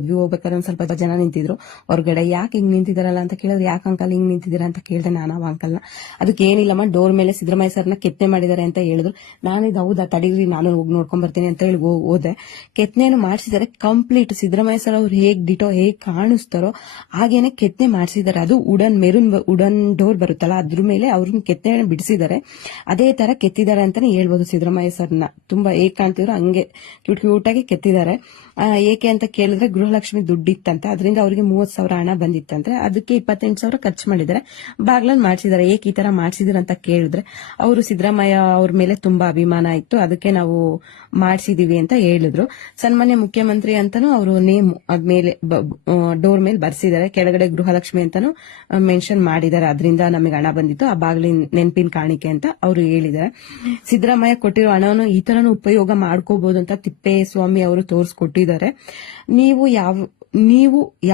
ಹೋದ್ವಿ ಹೋಗ್ಬೇಕಾದ್ರೆ ಒಂದ್ ಸ್ವಲ್ಪ ಜನ ನಿಂತಿದ್ರು. ಹೊರಗಡೆ ಯಾಕೆ ಹಿಂಗ್ ನಿಂತಿದಾರಲ್ಲ ಅಂತ ಕೇಳಿದ್ರೆ ಯಾಕೆ ಅಂಕಲ್ ಹಿಂಗ್ ನಿಂತಿದ್ದೀರಾ ಅಂತ ಕೇಳಿದೆ ನಾನು ಆ ಅಂಕಲ್ನ. ಅದಕ್ಕೆ ಏನಿಲ್ಲಮ್ಮ ಡೋರ್ ಮೇಲೆ ಸಿದ್ದರಾಮಯ್ಯ ಸರ್ನ ಕೆತ್ತನೆ ಮಾಡಿದ್ದಾರೆ ಅಂತ ಹೇಳಿದ್ರು. ನಾನು ಇದು ಹೌದಾ ತಡೀರಿ, ನಾನು ಹೋಗಿ ನೋಡ್ಕೊಂಡ್ ಬರ್ತೀನಿ ಅಂತ ಹೇಳಿ ಹೋದೆ. ಕೆತ್ತನೆಯನ್ನು ಮಾಡಿಸಿದ್ದಾರೆ. ಕಂಪ್ಲೀಟ್ ಸಿದ್ದರಾಮಯ್ಯ ಸರ್ ಅವ್ರು ಹೇಗ್ ಡಿಟೋ, ಹೇಗ್ ಕಾಣಿಸ್ತಾರೋ ಹಾಗೇನೆ ಕೆತ್ತನೆ ಮಾಡಿಸಿದ್ದಾರೆ. ಅದು ಉಡನ್ ಮೆರೂನ್ ಉಡನ್ ಡೋರ್ ಬರುತ್ತಲ್ಲ, ಅದ್ರ ಮೇಲೆ ಅವ್ರನ್ನ ಕೆತ್ತನೆ ಬಿಡಿಸಿದ್ದಾರೆ. ಅದೇ ತರ ಕೆತ್ತಿದ್ದಾರೆ ಅಂತಾನೆ ಹೇಳ್ಬೋದು ಸಿದ್ದರಾಮಯ್ಯ ಸರ್ನ ತುಂಬಾ ಹೇಗ್ ಕಾಣ್ತಿದ್ರು ಹಂಗೆ ಕ್ಯೂಟ್ ಕ್ಯೂಟ್ ಆಗಿ ಕೆತ್ತಿದ್ದಾರೆ ಏಕೆ ಅಂತ ಕೇಳಿದ್ರೆ ಗೃಹಲಕ್ಷ್ಮಿ ದುಡ್ಡಿತ್ತಂತೆ. ಅದರಿಂದ ಅವರಿಗೆ ಮೂವತ್ ಸಾವಿರ ಹಣ ಬಂದಿತ್ತಂತೆ. ಅದಕ್ಕೆ ಇಪ್ಪತ್ತೆಂಟು ಸಾವಿರ ಖರ್ಚು ಮಾಡಿದ್ದಾರೆ. ಬಾಗ್ಲನ್ ಮಾಡಿಸಿದ್ದಾರೆ. ಏಕೆ ಈ ತರ ಮಾಡಿಸಿದ್ರ ಅಂತ ಕೇಳಿದ್ರೆ ಅವರು ಸಿದ್ದರಾಮಯ್ಯ ಅವ್ರ ಮೇಲೆ ತುಂಬಾ ಅಭಿಮಾನ ಇತ್ತು. ಅದಕ್ಕೆ ನಾವು ಮಾಡಿಸಿದೀವಿ ಅಂತ ಹೇಳಿದ್ರು. ಸನ್ಮಾನ್ಯ ಮುಖ್ಯಮಂತ್ರಿ ಅಂತಾನು ಅವರು ನೇಮ್ ಅದ್ಮೇಲೆ ಡೋರ್ ಮೇಲೆ ಬರ್ಸಿದ್ದಾರೆ. ಕೆಳಗಡೆ ಗೃಹಲಕ್ಷ್ಮಿ ಅಂತಾನು ಮೆನ್ಷನ್ ಮಾಡಿದ್ದಾರೆ. ಅದರಿಂದ ನಮಗೆ ಹಣ ಬಂದಿತ್ತು. ಆ ಬಾಗಿಲಿನ ನೆನಪಿನ ಕಾಣಿಕೆ ಅಂತ ಅವರು ಹೇಳಿದ್ದಾರೆ. ಸಿದ್ದರಾಮಯ್ಯ ಕೊಟ್ಟಿರೋ ಹಣವನ್ನು ಈ ತರನು ಉಪಯೋಗ ಮಾಡ್ಕೋಬಹುದು ಅಂತ ತಿಪ್ಪೇಸ್ವಾಮಿ ಅವರು ತೋರಿಸ್ಕೊಟ್ಟಿದ್ದಾರೆ. ನೀವು ನೀವು